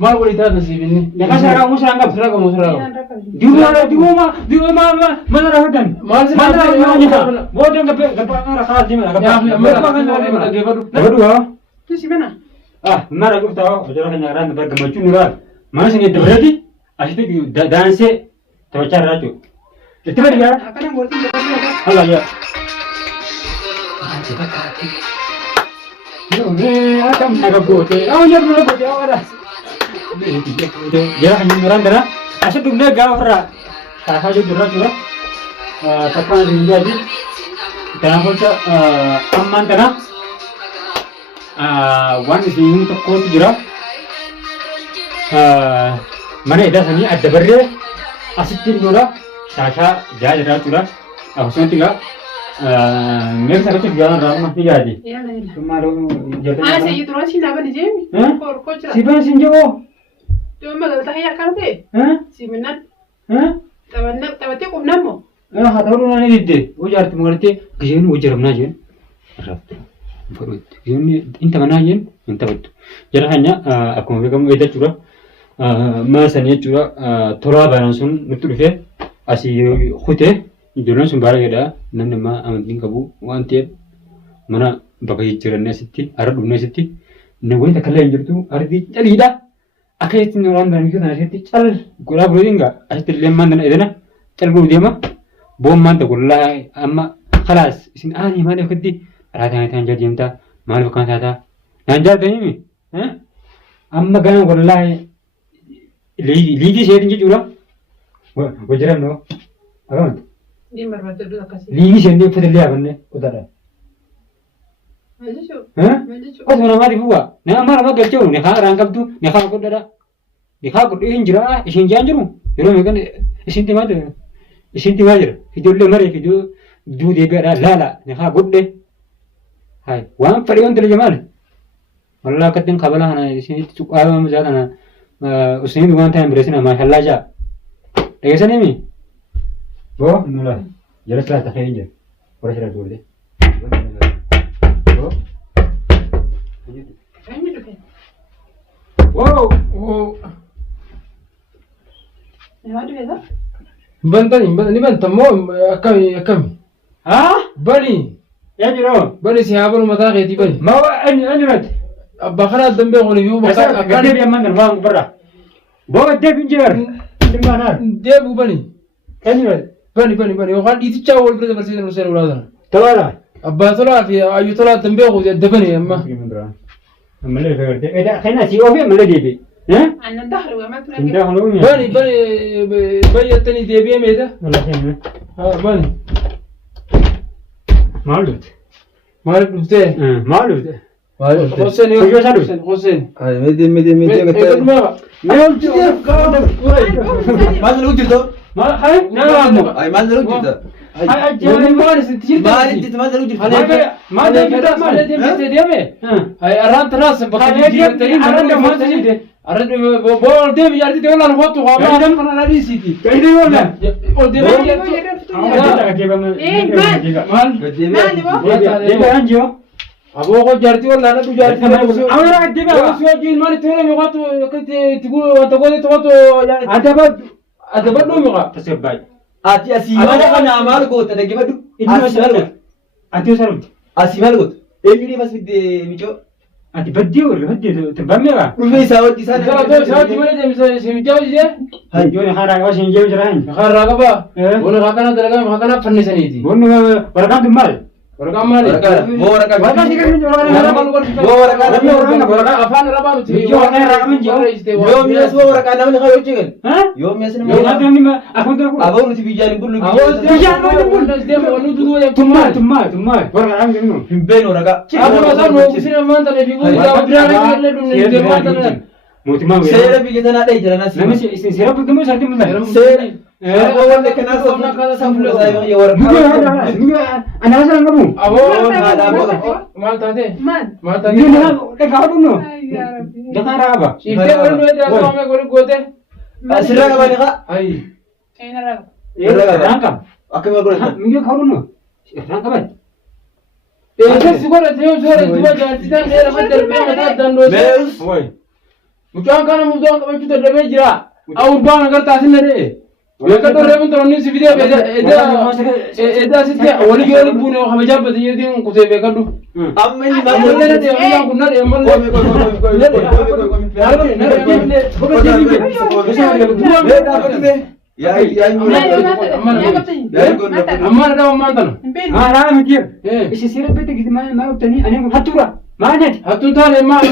ما ولي هذا سيبني يا كسر مش رانق بسرعة مش رانق ديو ما نرهدن ما نرهدن بودن كبر خلاص دي ما كبر تسيبنا ما رأيك تاو بجرا كنيران برجع مچون نورا ما سني دبرتي أشتى دانسة توجه راجو تبى يا هلا يا أكمل نقبوتي أو يبلغ نقبوتي أو هذا ya nyeran dana asal dumne gawra ta ju dura juga tapan rinja ji dana hoca amman dana wan sing to ko jira mana ida sani ada berre asitin dura sasa jaja dura ahsan tiga मेरे साथ तो ज्ञान राम मत जाती तुम्हारे हाँ सही तो रोज़ सिंधा बनी जेम और कुछ सिबन सिंजो तो मैं गलत है यार करते सिमन्ना तब ते कुम नमो हाँ तो उन्होंने दिद्दे वो यार तुम करते किसी वो जरमना जेन रात फरुत किसी इंत मना जेन इंत बत्तु जरा हन्या aku mau kamu itu cura masanya cura थोड़ा balansun betul ya asih khute Ijoolleen sun baara jedhaa namni ammaa amantiin qabu waan ta'eef mana bakka jijjiirannee asitti har'a dhufnee asitti namoonni takka illee hin jirtu ardii caliidha akka jettiin waan baramiitu kana asitti cal godhaa buleetiin gaa asitti illee maan dana edana cal godhu deema boon maan ta'u gollaa amma khalaas isin aanii maaliif akkatti raataan itaan jaa deemtaa maaliif akkaan taataa naan jaalatanii amma gana gollaa liigii isheetiin jechuudha wajjiran noo akkamitti. Ligi sendiri pedelia benda, utara. Oh, mana mari buat? Nah, mana apa kerja? Nekah rangkap tu, nekah aku dah, nekah aku injera, isin janjiru. Jadi mereka isin tiada, isin tiada. Hidup le mari hidup dua dia ada lala, nekah aku deh. Hai, wang perian terjemah. Allah katakan kabalah na isin cukup awam jalan na, usin dua tahun beresin nama halaja. Lepas ni. Oh, nula. Jelas lah tak kaya je. Orang cerita dulu deh. Oh. Wow, wow. Bantani, ni bantam mo kami. Ah? Bani. Ya jiro. Bani siapa rumah tak kaya bani. Mau anjurat. Bakal ada tempat orang view bakal. Akan dia mana bang berah. Bawa dia pinjam. Di mana? Dia bani. Anjurat. بني وقال يتجاوز البلد برسيد المسير ولادنا تلالا أبا تلا في أيو تلا تنبيه وزي دبني أما أما اللي فكرت إذا خلنا سيوه في أما اللي ديبي ها أنا دخل وما بني التاني ديبي أميدا ولا خير ها بني مالوت حسين هاي مدي قلت ما زلت ما هاي نعم هاي ما زلت هاي أجل ما نستير ما أنت ما زلت ما ديبي هاي أران تراس بخلي جيرتني ما تجيده أرد بول ديبي يارتي تقول أنا فوتو خامس أنا كنا نريسيتي كيدي ولا ديبي يارتي أبو أخو جارتي ولا أنا تجارتي أنا راح أديبه أنا جين مالي تقول مي قاتو كنت تقول أنت قلت تقول يعني أدبر نومي قا تسبب أتي أسيمال أنا أمال قوت أدقي بدو أسيمال أنتي وسلمت أسيمال قوت إيه بس بدي ميجو أنتي بدي ولا بدي تبغى ميرا وفي ساوت دي سنة ساوت ما ندري مثلا سمجاوز ده هاي جوني خارج واشين جاوز راين خارج رقبة ولا خاكنا تلقى خاكنا فني سنيتي ولا بركان دمال Waraqaa maali? Boo waraqaa. Waraqaa si kan Boo waraqaa. Afaan irraa nuti Yoo mi'as boo waraqaa namni haa yoo cigan. Yoo mi'as nama. Yoo naaf namni afaan dura kun. Aboo nuti biyyaan hin bullu. Biyyaan nuti bullu. Tummaa. Waraqaa kan jennu. Hin beenu waraqaa. Aboo isaan oomishni ammaan ta'e fi guddaa biraan illee dhumne deemaa ta'e. Mootummaa Seera biyya tanaa dhahi jira nas. namni seera bultummaa isaatti mul'ata. Seera. Aboo wanta kanaa soofna kaasa safuudha isaa yoo waraqaa. Anaa sana qabu. Aboo maal taate? Maal? Maal Biyya taate? nama dhagaa dhumno. Ay yaa Rabbi. Dhagaa raaba. Shiftee wal du'e daasifamee godhe goote. Asirraa qabani haa. Ayi. Eenyu raaba? Raan qaba. Akkamitti godhatan? Biyya kaa dhumno. Raan qaban. Eessatti godhate yoo soore duba jaarsitaan dheera darbee mataa addaan dhoose. Mees. Mucaan kana mucaan qabachuu dadhabee jira. Awurbaan agartaa sinna ta'e. Beekadhu reefuun taroonni si fidee edda sitti walii yoo lubbuun yoo kabajaa batiin kutee beekadhu. Amma inni Ammallee na deemu yaa kun na deemu mallee. Ammaan adda ammaan tana. Hin beeknu. Raa miti. Isin seera beekte gidi maal uttanii ani hattuura. Maal nyaati? Hattuun taane maal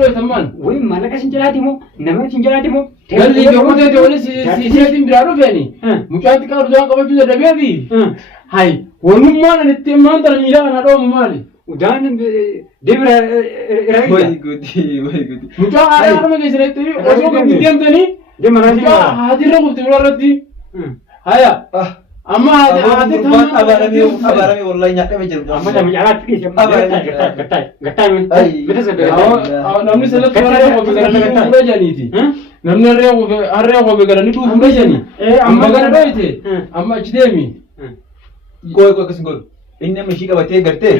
dho'e tammaan. Wai maallaqa sin jalaati moo nama sin jalaati moo? Galli yoo ta'e wali siyaasiin biraa dhufeeni. Mucaan xiqqaa udaan qabachuu dadhabee fi hayi wanummaan ani itti ammaan tana miidhaa kana dhoomu maali? Udaan deebira Mucaan aadaa harma keessatti osoo gadi deemtanii mucaan haatirra kufte birarratti haya amma haati abaarame wallahi nyaadhame jiru. amma nama jalaatti dhiise namni salatti harree qofe galanii dhufuudha janiiti. Namni harree qofe galanii dhufuudha jani. Amma gana dhoyite amma achi deemi. Goy akkas hin godhu. Inni amma ishii qabatee gartee.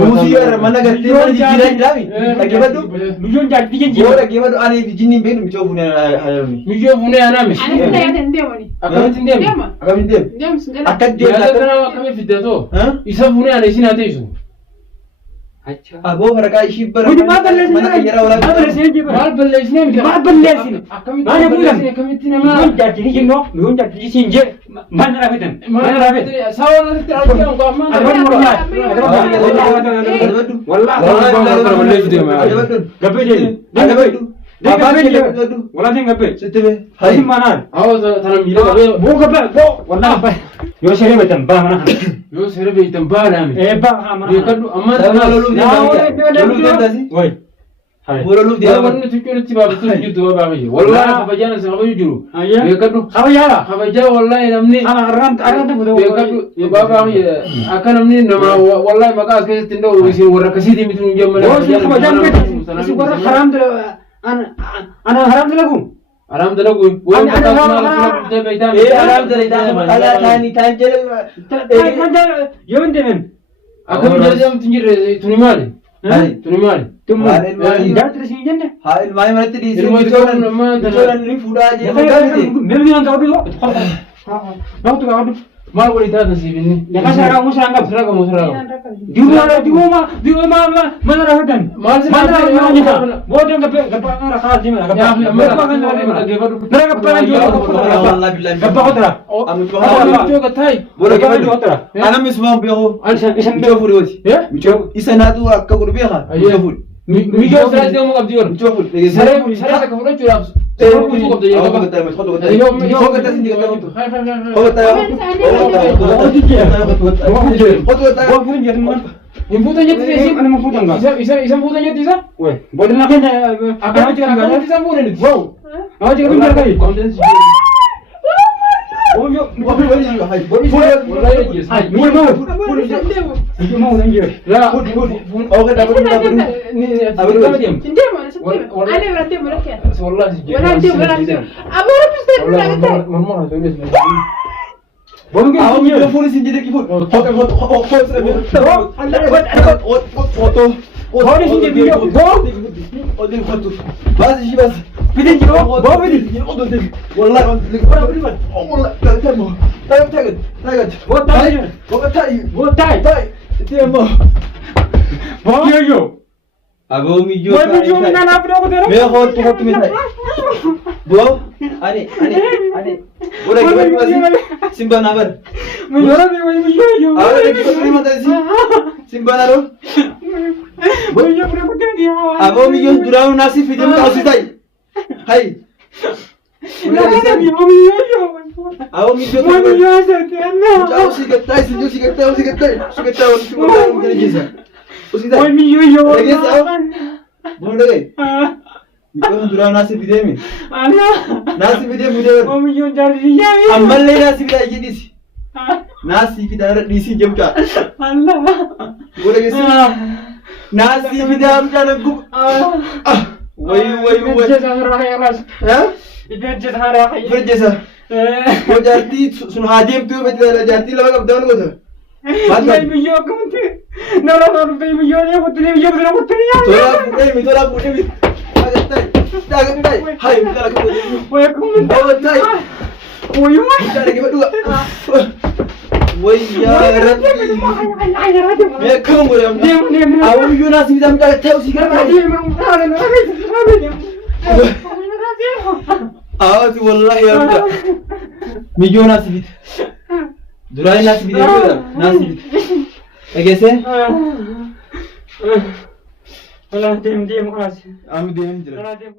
Buusii irra mana gartee mana jijjiiraa jiraami. Dhaggeeffadhu. biyyoon jaatti Yoo jijjiirra. dhaggeeffadhu ani fi jinni hin beeknu michoo fuunee hayaamni. Miyyoo fuunee anaami. Ani kun tajaajila hin deemani. Akkamitti hin deemu? Deema. Akkamiin deemu? Deemu sun gala. Akka Yaada deemna. kanaa akkamii fiddatoo? Huh? Isa fuunee ana isin haa teessu. Aboo waraqaa ishii bara. Kun maal balleessine? Mana keenyarraa Maal walaabaa. balleessine jibba? Maal balleessinee miti? Maal balleessine? Akkamitti Maal balleessine? fuudhan? Akkamitti namaa? Biyyoon jaatti ni jennoo biyyoon jaatti siin jee maal na raafetan? Maal na raafetan? Saawwan asitti argamu kun ammaan Adabadhu walaa. Adabadhu. Walaa. Gabbee deemi. Adabadhu. Gabbee deemi. Walaa deemi gabbee. Sitti bee. Hayi maanaan. Hawa tana miila qabee Boo gabbee boo. Walaa gabbee. Yoo sheree beektan baa mana kana. yoo seera beektan baadhaami. Baa mana kana. Beekadhu ammaan Sabaa tanaas. loluu deemtaasi. Way. Hayi. Boo loluu Yoo deemtaasi. wanni tuqqoo itti baafatu jirtu waa baafatu jiru. Wallaahi kabajaan isa kabaju jiru. Ayyaa. Beekadhu. Kabajaadha. Kabajaa wallaahi namni. Arranta fudhatu. Beekadhu baafaafi akka namni nama wallaahi maqaa as keessatti hin dhowru isin warra akkasiitii miti nu jemmalee. Yoo si kabajaan beektan si warra haraam ana haraam dalagu. Haram dalagu. Waan maqaa sumaala fudhatee beektaa. Alaam dalagaa alaa taanii taan jedhe. Yoo hin deemen. Akkamiin jedhamtu hin jirre tuni maali? Tuni maali? Tumma. Daatira siin jenne. Haa ilmaanii manatti dhiisee Ilma michoonan ammaan tana. michoonan ni fuudhaa jedhe. Memni yang kau dulu. Waktu kau dulu. Maal godhi taata siif inni? Jangan serang musrang kau. Siraga moo siraga? Di rumah mana rahatan? Maal si Mana maal rahatan kita? Bodoh ngapa ngapa di mana? Mereka pengen jual ngapa kotra? Jooga taay. Bola Ngapa gabadhu. kotra? Anam ismaan beeku. Isa Michoo fuudhi. Michoo. Isa naatu akka godhu beeka. Michoo fuudhi. Michoo siraas deemu qabdi yor. Michoo fuudhi. Saree takka fudhachuudhaaf. Saree buusuu qabda yoo qaba. Hin fuutan jetti isin. Ana mau pulang enggak? Isan fuutan jetti isa? Weh, boleh nak kan? Akkamitti isan fuudhan? Wow. Awak jangan biar kali. Oh, yo. Mau anjir. Laa. Hin deemani. Ani bira deemu rakkee. Wallahi si Wala deemu wala deemu. Aboo rabbis ta'e Wallahi nyaata ta'e. mormora ta'e bes. Boleh kan? Pidin jiro, bawa pidin. Buat tay. Bawa yo yo. Aboo miyyoo. Bawa yo mana nak pergi aku terus. Mee hoottu mitai. Boo ani. Bola gabadhu asi. Simba nabar. Miyyoo fi miyyoo. Ahora de que me mata así. Sin banalo. Miyyoo fi miyyoo. Abo millón durado una así fidem ka así tai. Hay. Abo millón. Chao si que tai, si que tai, si que tai. Si que tai, si que tai, un televisa. Usi tai. Regresa. Bon lagi. Millón durado una así fidem. Nasi fidem mudah. Amal le nasi fidem aja disi. Nasi fidem disi jemka. Boleh ke sih? Nasi fidem jalan ku. Wai. Hah? Berjasa. Kau jadi sun hadim tu betul jadi lawan kau dah nggak tu? Tolak putih. Agak tai. Hai, kita lagi putih. Bawa tai. Kita lagi berdua. Woi ya Rabbi. Ya kamu boleh. Awak juga nasi kita minta tahu sih kan? Ah, tu wallahi ya Rabbi. Millón nasi kita. Durai nasi kita juga. Nasi kita. Agak Allah diam kasih. Amin dia. Allah diam.